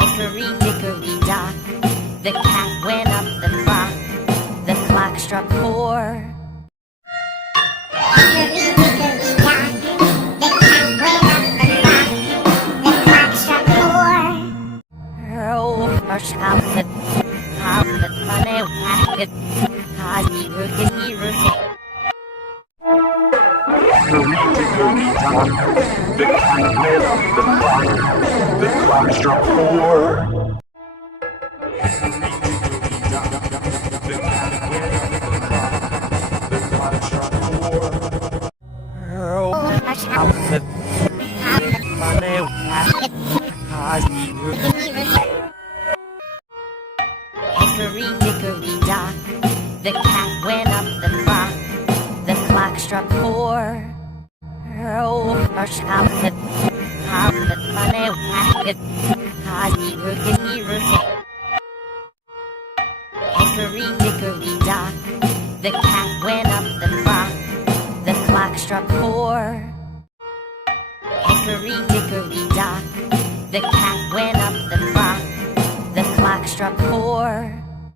Hickory, dickory, dock. The cat went up the clock. The clock struck 4. Hickory, dickory, dock. The cat went up the clock. The clock struck 4. Oh, hush, how the funny wacket. Cosy rookety. Hickory, dickory, dock. The cat went up the clock. The clock struck 4. Hickory, dickory, dock. The cat went up the clock. The clock struck 4. Oh, hush, how the funny wacket. Cosy rookety. Hickory, dickory, dock. The cat went up the clock. The clock struck 4. Oh, hush, how the funny wacket. Cosy rookety. Hickory, dickory, dock. The cat went up the clock. The clock struck 4. Hickory, dickory, dock. The cat went up the clock. The clock struck 4.